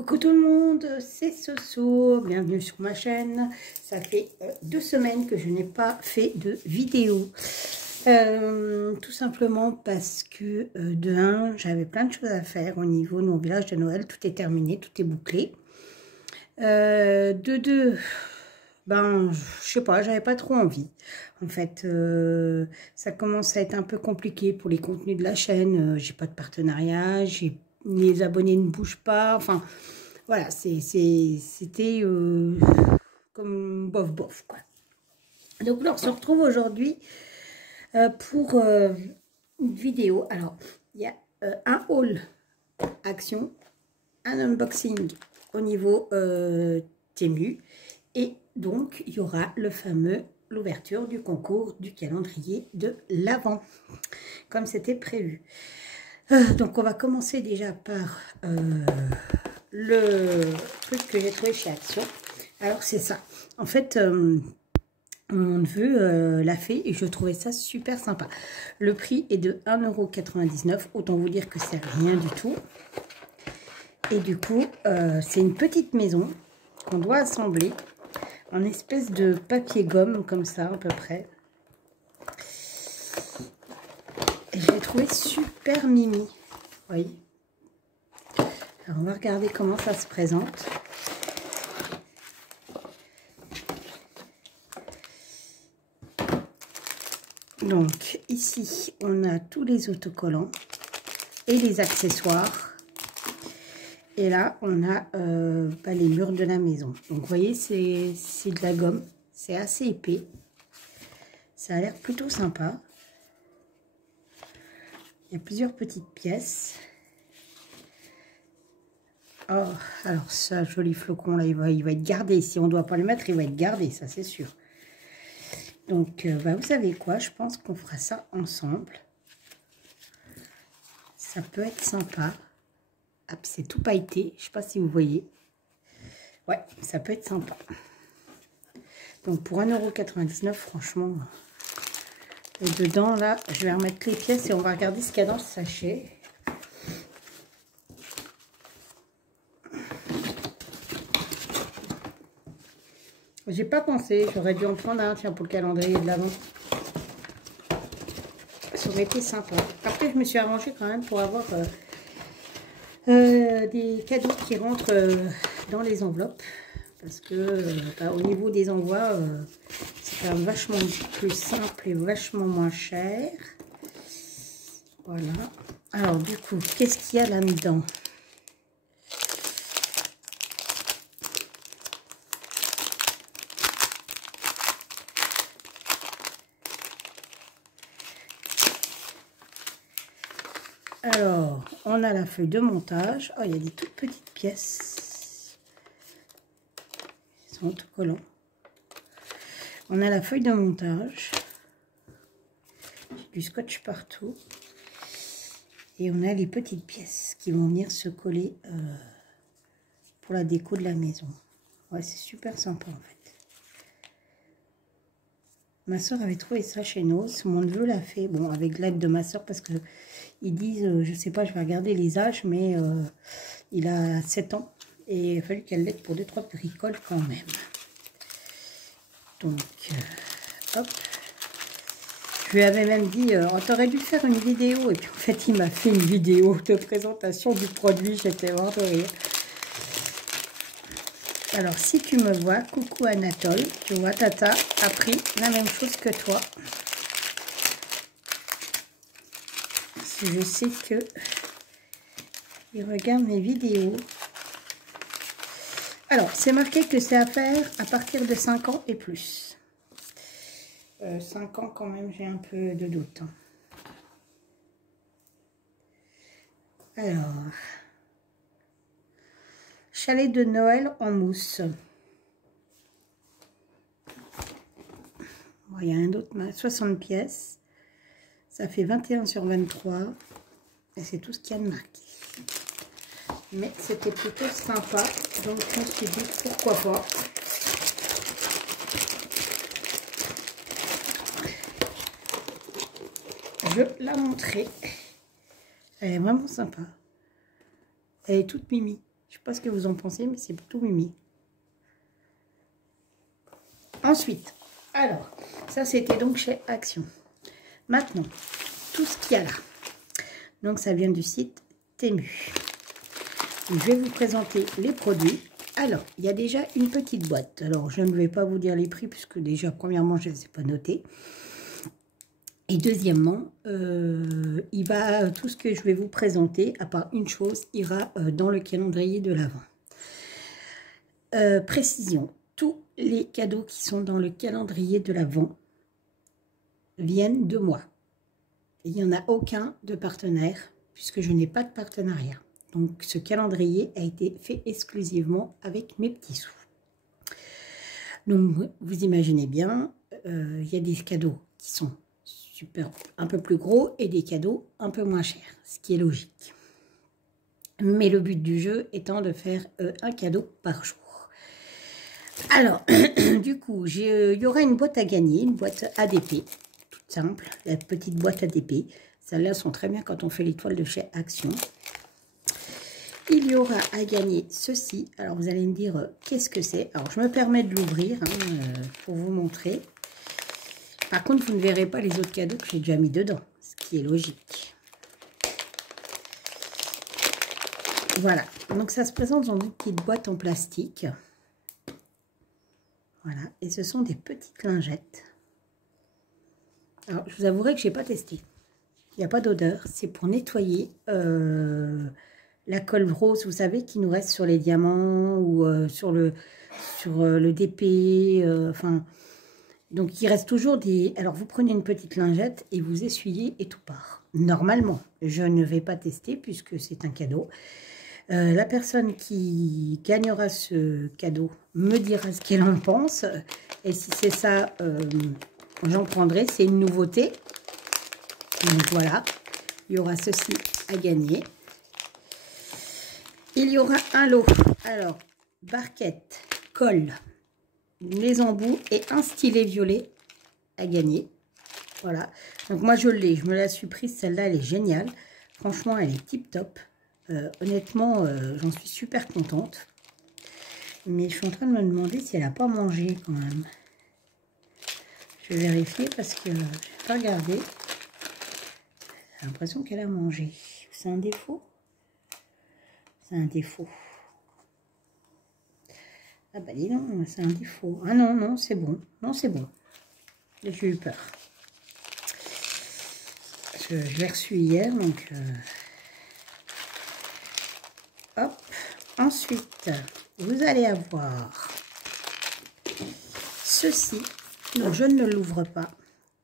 Coucou tout le monde, c'est Soso, bienvenue sur ma chaîne. Ça fait 2 semaines que je n'ai pas fait de vidéo. Tout simplement parce que de 1, j'avais plein de choses à faire au niveau de mon village de Noël. Tout est terminé, tout est bouclé. De 2, ben, je sais pas, j'avais pas trop envie. En fait, ça commence à être un peu compliqué pour les contenus de la chaîne. J'ai pas de partenariat, les abonnés ne bougent pas. Enfin, voilà, c'était comme bof bof, quoi. Donc là, on se retrouve aujourd'hui pour une vidéo. Alors, il y a un haul action, un unboxing au niveau Temu. Et donc, il y aura l'ouverture du concours du calendrier de l'Avent, comme c'était prévu. Donc, on va commencer déjà par le truc que j'ai trouvé chez Action. Alors, c'est ça. En fait, mon neveu l'a fait et je trouvais ça super sympa. Le prix est de 1,99 €. Autant vous dire que c'est rien du tout. Et du coup, c'est une petite maison qu'on doit assembler en espèce de papier gomme, comme ça, à peu près. Et je l'ai trouvé super mimi. Vous voyez. Alors, on va regarder comment ça se présente. Donc, ici, on a tous les autocollants et les accessoires. Et là, on a les murs de la maison. Donc, vous voyez, c'est de la gomme. C'est assez épais. Ça a l'air plutôt sympa. Il y a plusieurs petites pièces. Oh, alors ça, joli flocon, là, il va être gardé. Si on ne doit pas le mettre, il va être gardé, ça c'est sûr. Donc, vous savez quoi, je pense qu'on fera ça ensemble. Ça peut être sympa. Ah, c'est tout pailleté, je ne sais pas si vous voyez. Ouais, ça peut être sympa. Donc, pour 1,99 €, franchement. Et dedans, là, je vais remettre les pièces et on va regarder ce qu'il y a dans le sachet. J'ai pas pensé, j'aurais dû en prendre un, tiens, pour le calendrier de l'Avent. Ça aurait été sympa. Après, je me suis arrangée quand même pour avoir des cadeaux qui rentrent dans les enveloppes. Parce que au niveau des envois, c'est quand même vachement plus simple et vachement moins cher. Voilà. Alors, du coup, qu'est-ce qu'il y a là-dedans ? Alors, on a la feuille de montage. Oh, il y a des toutes petites pièces. Ils sont autocollants. On a la feuille de montage. Du scotch partout. Et on a les petites pièces qui vont venir se coller pour la déco de la maison. Ouais, c'est super sympa en fait. Ma soeur avait trouvé ça chez nous. Mon neveu l'a fait. Bon, avec l'aide de ma soeur parce que ils disent, je sais pas, je vais regarder les âges, mais il a 7 ans. Et il a fallu qu'elle l'aide pour 2-3 bricoles quand même. Donc, hop. Je lui avais même dit, oh, t'aurais dû faire une vidéo. Et puis en fait, il m'a fait une vidéo de présentation du produit. J'étais mort de rire. Alors, si tu me vois, coucou Anatole. Tu vois, Tata a pris la même chose que toi. Si je sais que il regarde mes vidéos. Alors, c'est marqué que c'est à faire à partir de 5 ans et plus. 5 ans quand même, j'ai un peu de doute. Alors, chalet de Noël en mousse. Bon, il y a un autre, 60 pièces. Ça fait 21 sur 23. Et c'est tout ce qu'il y a de marqué. Mais c'était plutôt sympa. Donc, je me suis dit, pourquoi pas. Je la montrer. Elle est vraiment sympa. Elle est toute mimi. Je sais pas ce que vous en pensez, mais c'est plutôt mimi. Ensuite, alors, ça c'était donc chez Action. Maintenant, tout ce qu'il y a là. Donc ça vient du site Temu. Je vais vous présenter les produits. Alors, il y a déjà une petite boîte. Alors, je ne vais pas vous dire les prix, puisque déjà, premièrement, je ne les ai pas notés. Et deuxièmement, tout ce que je vais vous présenter, à part une chose, ira dans le calendrier de l'Avent. Précision, tous les cadeaux qui sont dans le calendrier de l'Avent viennent de moi. Il n'y en a aucun de partenaire, puisque je n'ai pas de partenariat. Donc, ce calendrier a été fait exclusivement avec mes petits sous. Donc, vous imaginez bien, il y a des cadeaux qui sont super, un peu plus gros et des cadeaux un peu moins chers, ce qui est logique. Mais le but du jeu étant de faire un cadeau par jour. Alors, du coup, il y aura une boîte à gagner, une boîte ADP, toute simple, la petite boîte ADP. Celles-là sont très bien quand on fait l'étoile de chez Action. Il y aura à gagner ceci. Alors, vous allez me dire, qu'est-ce que c'est? Alors, je me permets de l'ouvrir pour vous montrer. Par contre, vous ne verrez pas les autres cadeaux que j'ai déjà mis dedans, ce qui est logique. Voilà. Donc, ça se présente dans une petite boîte en plastique. Voilà. Et ce sont des petites lingettes. Alors, je vous avouerai que je n'ai pas testé. Il n'y a pas d'odeur. C'est pour nettoyer la colle rose, vous savez, qui nous reste sur les diamants ou sur le DP. Enfin, donc il reste toujours des... Alors, vous prenez une petite lingette et vous essuyez et tout part. Normalement, je ne vais pas tester puisque c'est un cadeau. La personne qui gagnera ce cadeau me dira ce qu'elle en pense. Et si c'est ça, j'en prendrai. C'est une nouveauté. Donc voilà, il y aura ceci à gagner. Il y aura un lot. Alors, barquette, colle, les embouts et un stylet violet à gagner. Voilà. Donc moi je l'ai, je me la suis prise. Celle-là, elle est géniale. Franchement, elle est tip top. Honnêtement, j'en suis super contente. Mais je suis en train de me demander si elle n'a pas mangé quand même. Je vais vérifier parce que je n'ai pas regardé. J'ai l'impression qu'elle a mangé. C'est un défaut? C'est un défaut. Ah bah dis non, c'est un défaut. Ah non, non, c'est bon. Non, c'est bon. J'ai eu peur. Je l'ai reçu hier, donc... Hop. Ensuite, vous allez avoir ceci. Non, je ne l'ouvre pas.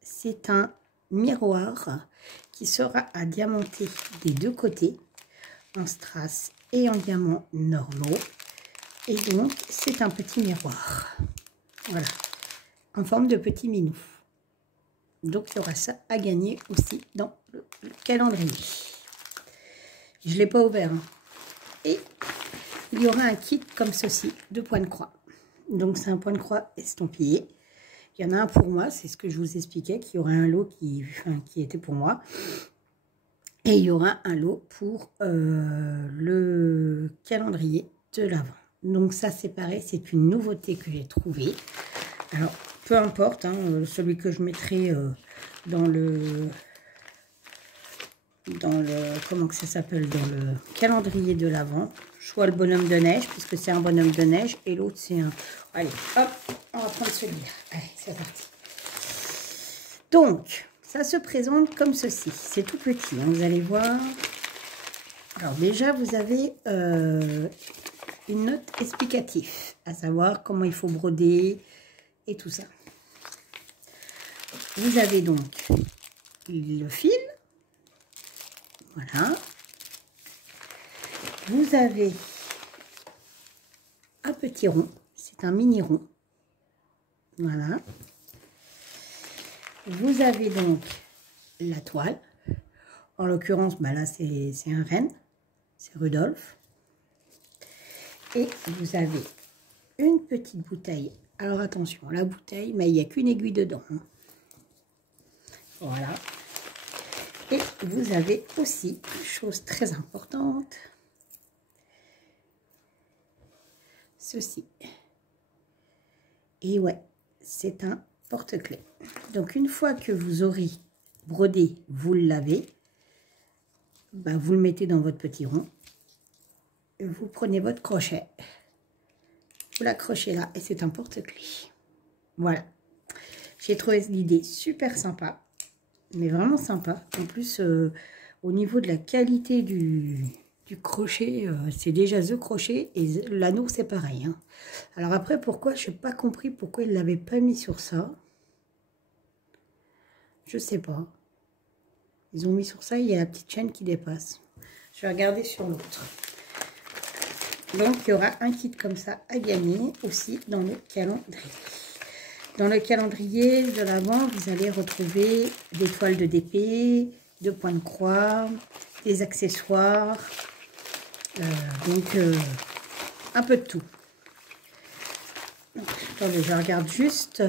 C'est un miroir qui sera à diamanter des deux côtés, en strass et en diamants normaux. Et donc, c'est un petit miroir. Voilà. En forme de petit minou. Donc, il y aura ça à gagner aussi dans le calendrier. Je ne l'ai pas ouvert. Hein. Et il y aura un kit comme ceci, de points de croix. Donc, c'est un point de croix estampillé. Il y en a un pour moi, c'est ce que je vous expliquais, qu'il y aurait un lot qui était pour moi. Et il y aura un lot pour le calendrier de l'Avent. Donc ça c'est pareil, c'est une nouveauté que j'ai trouvée. Alors peu importe, hein, celui que je mettrai dans le comment que ça s'appelle, dans le calendrier de l'Avent. Soit le bonhomme de neige, puisque c'est un bonhomme de neige, et l'autre c'est un... Allez, hop, on va prendre celui-là. Allez, c'est parti. Donc, ça se présente comme ceci. C'est tout petit, hein, vous allez voir. Alors déjà, vous avez une note explicative, à savoir comment il faut broder et tout ça. Vous avez donc le fil. Voilà. Vous avez un petit rond. C'est un mini rond. Voilà. Vous avez donc la toile. En l'occurrence, bah là, c'est un renne. C'est Rudolph. Et vous avez une petite bouteille. Alors attention, la bouteille, mais il n'y a qu'une aiguille dedans. Hein. Voilà. Et vous avez aussi, chose très importante, ceci. Et ouais, c'est un porte-clés. Donc une fois que vous aurez brodé, vous le lavez, bah, vous le mettez dans votre petit rond. Et vous prenez votre crochet, vous l'accrochez là et c'est un porte-clés. Voilà. J'ai trouvé l'idée super sympa, mais vraiment sympa. En plus, au niveau de la qualité du crochet, c'est déjà The Crochet et l'anneau c'est pareil. Hein. Alors après, pourquoi, je n'ai pas compris pourquoi ils ne l'avaient pas mis sur ça. Je sais pas. Ils ont mis sur ça, il y a la petite chaîne qui dépasse. Je vais regarder sur l'autre. Donc, il y aura un kit comme ça à gagner aussi dans le calendrier. Dans le calendrier de l'Avent, vous allez retrouver des toiles de DP, de points de croix, des accessoires, donc un peu de tout. Donc, attendez, je regarde juste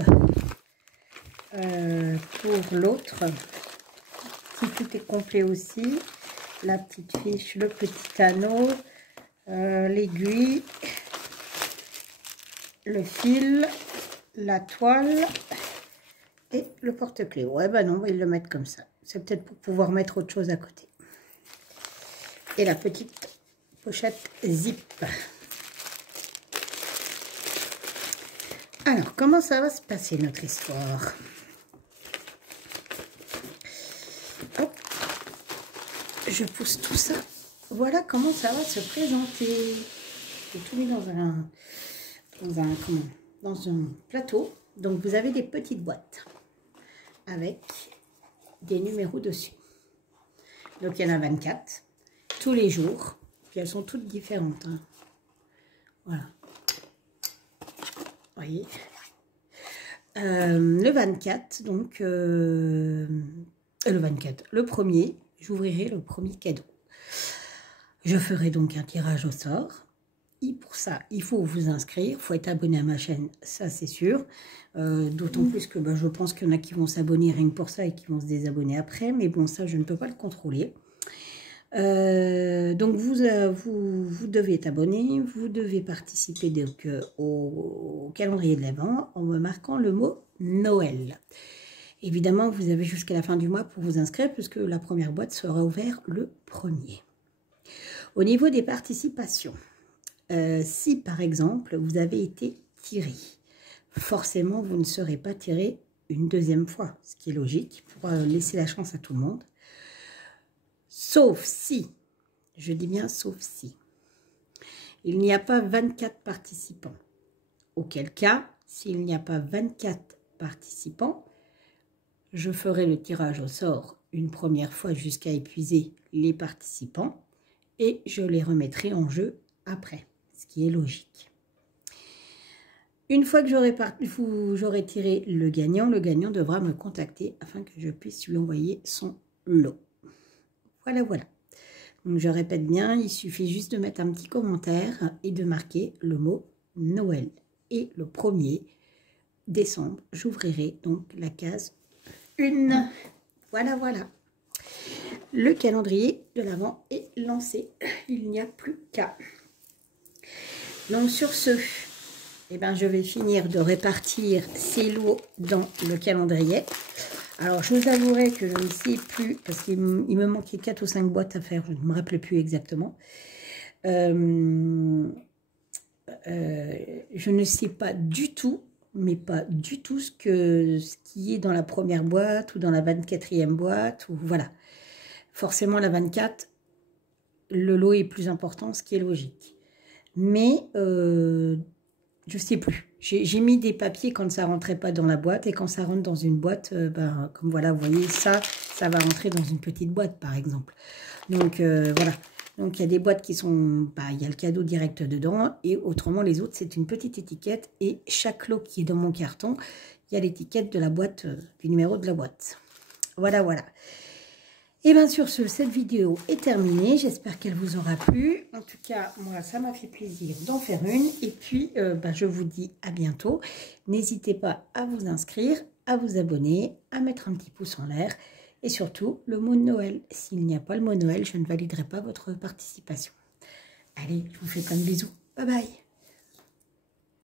pour l'autre, si tout est complet aussi. La petite fiche, le petit anneau, l'aiguille, le fil, la toile et le porte-clés. Ouais, bah non, ils le mettent comme ça. C'est peut-être pour pouvoir mettre autre chose à côté. Et la petite pochette zip. Alors, comment ça va se passer notre histoire? Hop. Je pousse tout ça. Voilà comment ça va se présenter. J'ai tout mis dans un plateau. Donc, vous avez des petites boîtes avec des numéros dessus. Donc, il y en a 24 tous les jours. Puis, elles sont toutes différentes. Hein. Voilà. Vous voyez. Le 24, donc, le 24, le premier, j'ouvrirai le premier cadeau. Je ferai donc un tirage au sort. Et pour ça, il faut vous inscrire, il faut être abonné à ma chaîne, ça c'est sûr. D'autant plus que je pense qu'il y en a qui vont s'abonner rien que pour ça et qui vont se désabonner après. Mais bon, ça, je ne peux pas le contrôler. Donc, vous devez être abonné, vous devez participer donc, au calendrier de l'Avent en me marquant le mot Noël. Évidemment, vous avez jusqu'à la fin du mois pour vous inscrire puisque la première boîte sera ouverte le 1er. Au niveau des participations, si par exemple vous avez été tiré, forcément vous ne serez pas tiré une deuxième fois, ce qui est logique pour laisser la chance à tout le monde. Sauf si, je dis bien sauf si, il n'y a pas 24 participants. Auquel cas, s'il n'y a pas 24 participants, je ferai le tirage au sort une première fois jusqu'à épuiser les participants et je les remettrai en jeu après, ce qui est logique. Une fois que j'aurai tiré le gagnant devra me contacter afin que je puisse lui envoyer son lot. Voilà, voilà. Donc, je répète bien, il suffit juste de mettre un petit commentaire et de marquer le mot Noël. Et le 1er décembre, j'ouvrirai donc la case 1. Voilà, voilà. Le calendrier de l'Avent est lancé. Il n'y a plus qu'à. Donc, sur ce, eh ben, je vais finir de répartir ces lots dans le calendrier. Alors, je vous avouerai que je ne sais plus, parce qu'il me manquait 4 ou 5 boîtes à faire, je ne me rappelais plus exactement. Je ne sais pas du tout, mais pas du tout ce qui est dans la première boîte ou dans la 24e boîte. Ou, voilà. Forcément, la 24, le lot est plus important, ce qui est logique. Mais je ne sais plus. J'ai mis des papiers quand ça ne rentrait pas dans la boîte. Et quand ça rentre dans une boîte, comme voilà, vous voyez, ça va rentrer dans une petite boîte, par exemple. Donc, voilà. Donc, il y a des boîtes qui sont... il y a le cadeau direct dedans. Et autrement, les autres, c'est une petite étiquette. Et chaque lot qui est dans mon carton, il y a l'étiquette de la boîte, du numéro de la boîte. Voilà, voilà. Et bien sur ce, cette vidéo est terminée. J'espère qu'elle vous aura plu. En tout cas, moi, ça m'a fait plaisir d'en faire une. Et puis, je vous dis à bientôt. N'hésitez pas à vous inscrire, à vous abonner, à mettre un petit pouce en l'air. Et surtout, le mot Noël. S'il n'y a pas le mot Noël, je ne validerai pas votre participation. Allez, je vous fais plein de bisous. Bye bye.